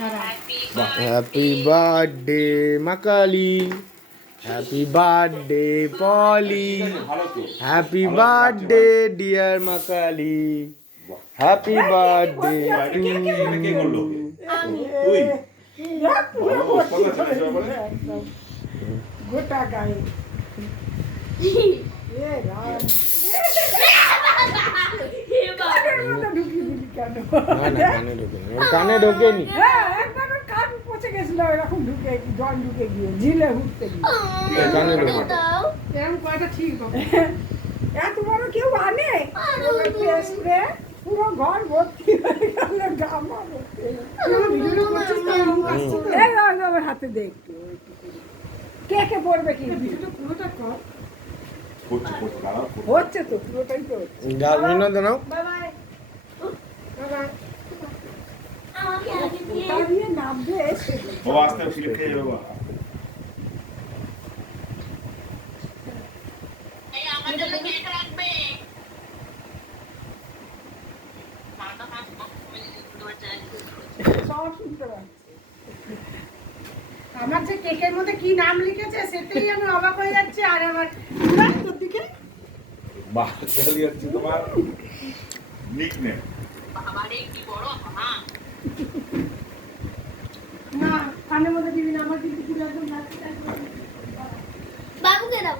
Happy birthday Makali, happy birthday Poli, happy birthday dear Makali, happy birthday to তুই গোটা গায়ে কানে ঢোকেনি। একবার ওর কান পচে গেছিল এরকম ঢুকে জল ঢুকে গিয়ে ঝিলে উঠতে গিয়ে কানে ঢোকে এরকম কয়টা ঠিক হবে এত বড় কেউ আনে স্প্রে পুরো ঘর ভর্তি হয়ে গেল গামা ভর্তি এই আমার হাতে দে একটু কে কে পড়বে কি পুরোটা কর হচ্ছে তো পুরোটাই তো জামিনা দাও। বাই বাই ওটা দিয়ে নামবে ও আস্তে ফিরে খেয়ে যাবে বাবা। সব শুনতে পাচ্ছি আমার যে কেকের মধ্যে কি নাম লিখেছে সেটাই আমি অবাক হয়ে যাচ্ছি আর আমার তোর দিকে বাহ চলে যাচ্ছে তোমার নিকনেম না কানের মধ্যে দিবি না আমার কিন্তু পুরো একদম নাচতে বাবুকে দাও।